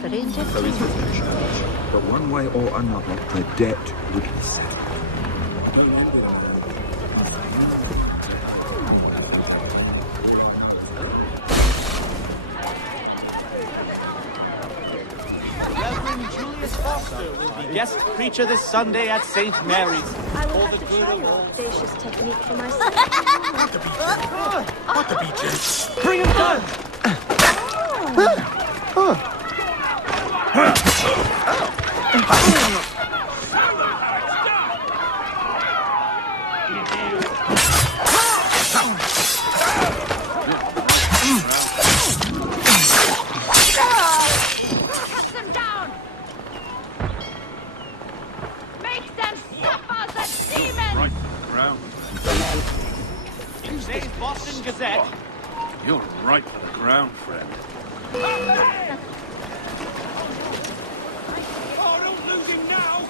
There is no charge, but one way or another, the debt would be settled. Reverend Julius Foster will be guest preacher this Sunday at St. Mary's. I will have to try your audacious technique for myself. What the beaches? Bring him down! You're right for the ground, friend. Oh, don't lose him now!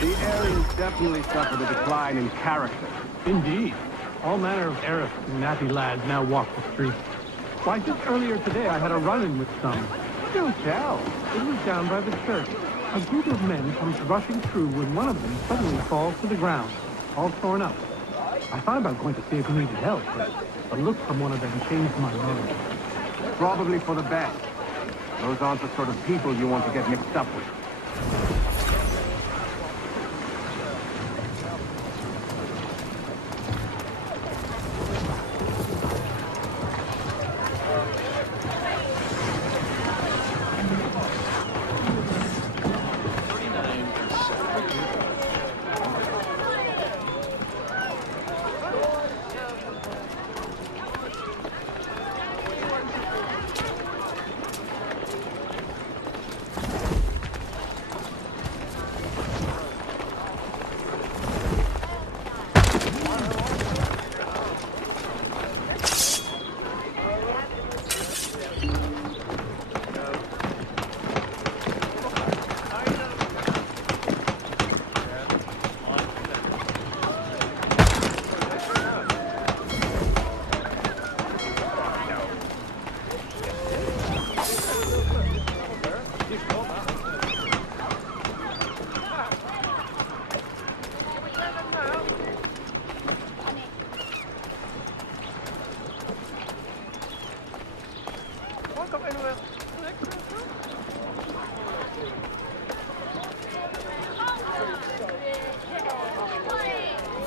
The Aryans definitely suffered a decline in character. Indeed. All manner of Arab and nappy lads now walk the streets. Why, just earlier today I had a run-in with some. Do tell. It was down by the church. A group of men comes rushing through when one of them suddenly falls to the ground, all torn up. I thought about going to see if he needed help, but a look from one of them changed my mind. Probably for the best. Those aren't the sort of people you want to get mixed up with.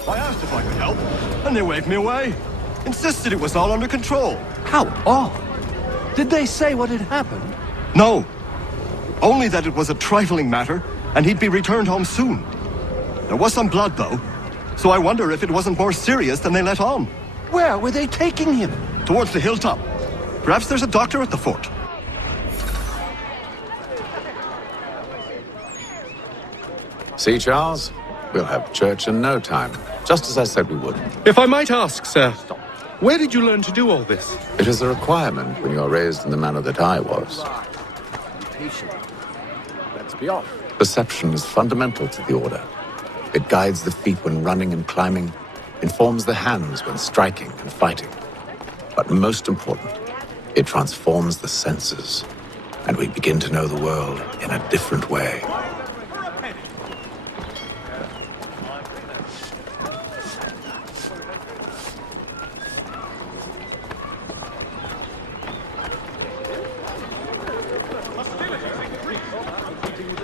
I asked if I could help, and they waved me away. Insisted it was all under control. How odd. Did they say what had happened? No. Only that it was a trifling matter, and he'd be returned home soon. There was some blood, though, so I wonder if it wasn't more serious than they let on. Where were they taking him? Towards the hilltop. Perhaps there's a doctor at the fort. See, Charles? We'll have church in no time, just as I said we would. If I might ask, sir, where did you learn to do all this? It is a requirement when you are raised in the manner that I was. Let's be off. Perception is fundamental to the order. It guides the feet when running and climbing, informs the hands when striking and fighting. But most important, It transforms the senses, and we begin to know the world in a different way.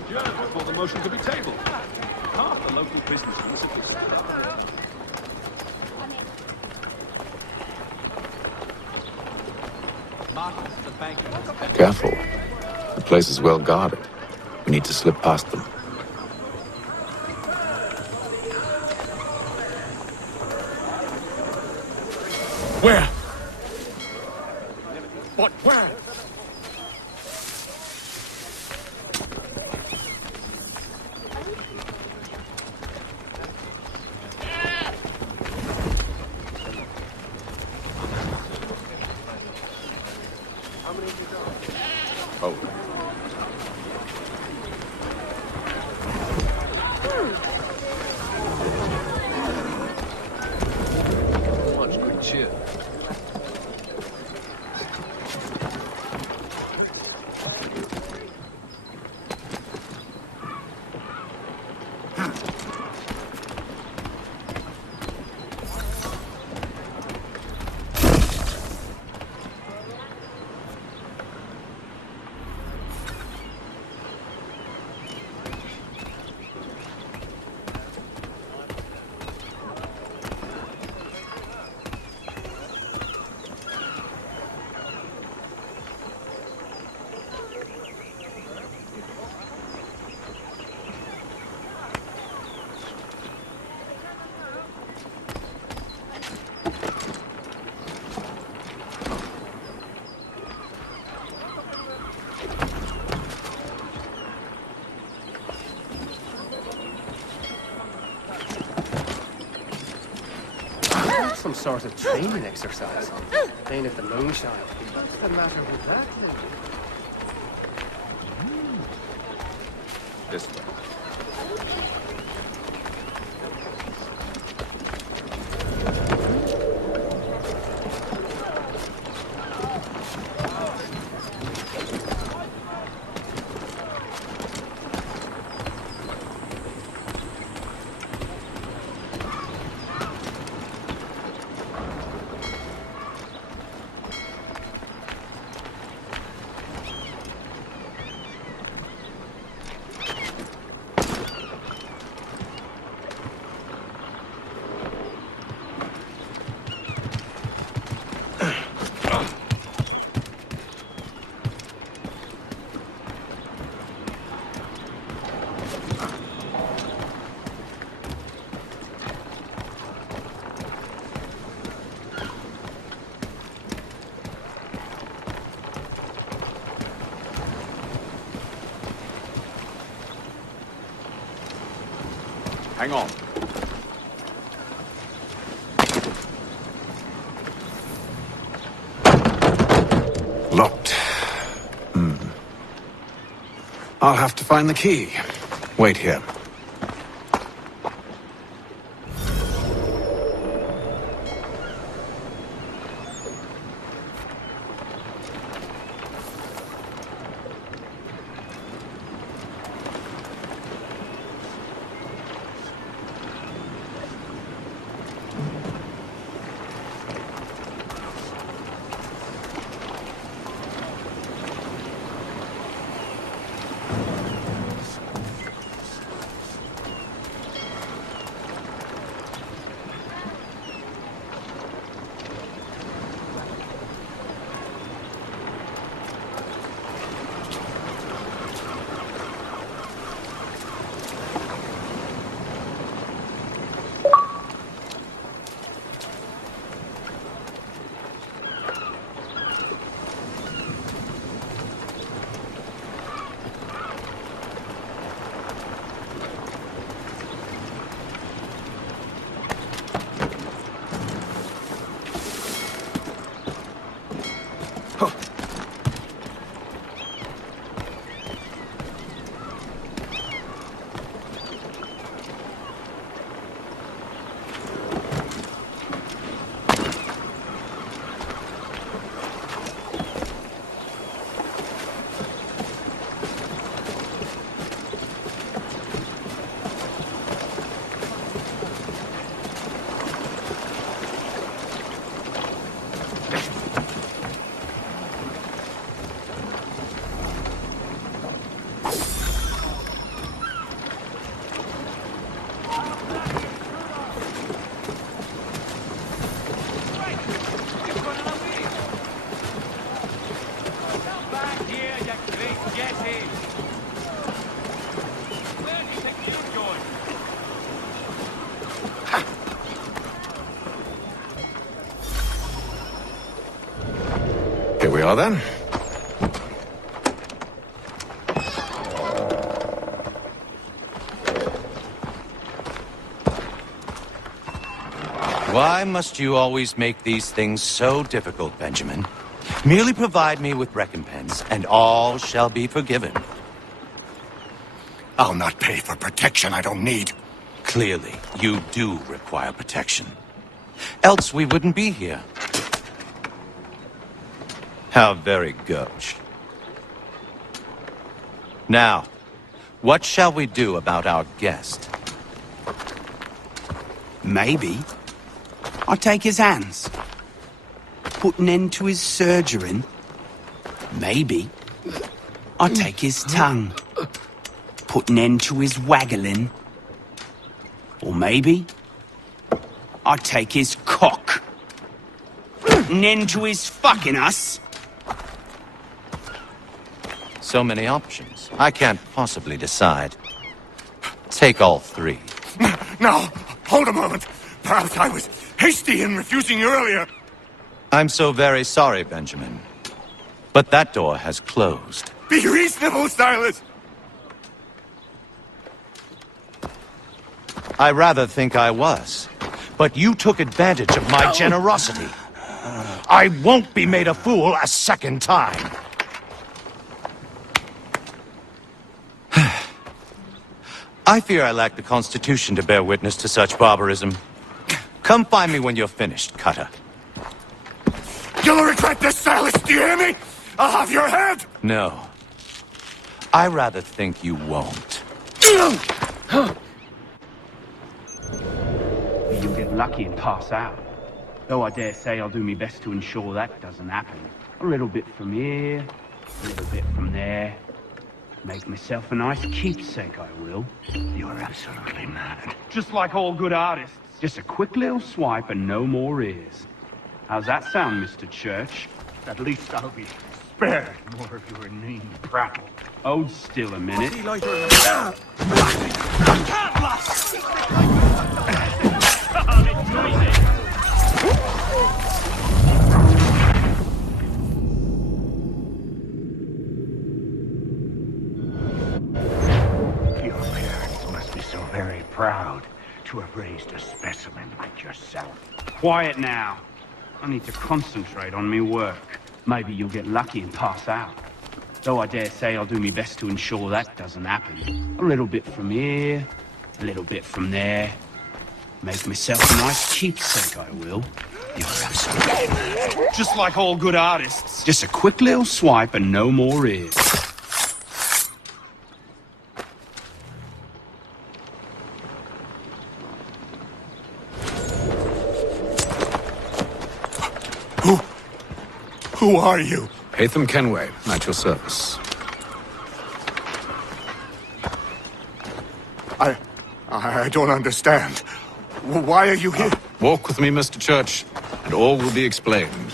Before the motion could be tabled. Half the local business principles. Careful. The place is well guarded. We need to slip past them. Where? What? Where? Oh. Much good cheer. Some sort of training exercise. Playing at the moonshine. What's the matter with that thing? This way. Hang on. Locked. I'll have to find the key. Wait here. Get in! Where do you think you're going? Here we are then. Why must you always make these things so difficult, Benjamin? Merely provide me with recompense, and all shall be forgiven. I'll not pay for protection I don't need. Clearly, you do require protection. Else we wouldn't be here. How very gauche. Now, what shall we do about our guest? Maybe I'll take his hands. Put an end to his surgering. Maybe I'll take his tongue. Put an end to his waggling. Or maybe I'll take his cock. Put an end to his fucking us. So many options. I can't possibly decide. Take all three. No, hold a moment. Perhaps I was hasty in refusing you earlier. I'm so very sorry, Benjamin. But that door has closed. Be reasonable, Silas. I rather think I was. But you took advantage of my generosity. I won't be made a fool a second time. I fear I lack the constitution to bear witness to such barbarism. Come find me when you're finished, Cutter. You'll regret this, Silas, do you hear me? I'll have your head! No. I rather think you won't. You'll get lucky and pass out. Though I dare say I'll do my best to ensure that doesn't happen. A little bit from here, a little bit from there. Make myself a nice keepsake, I will. You're absolutely mad. Just like all good artists. Just a quick little swipe and no more ears. How's that sound, Mr. Church? At least I'll be spared more of your inane prattle. Hold still a minute. Your parents must be so very proud to have raised a specimen like yourself. Quiet now. I need to concentrate on me work. Maybe you'll get lucky and pass out. Though I dare say I'll do my best to ensure that doesn't happen. A little bit from here, a little bit from there. Make myself a nice keepsake, I will. You're absolutely mad. Just like all good artists. Just a quick little swipe and no more ears. Who are you? Hatham Kenway, at your service. I don't understand. Why are you here? Walk with me, Mr. Church, and all will be explained.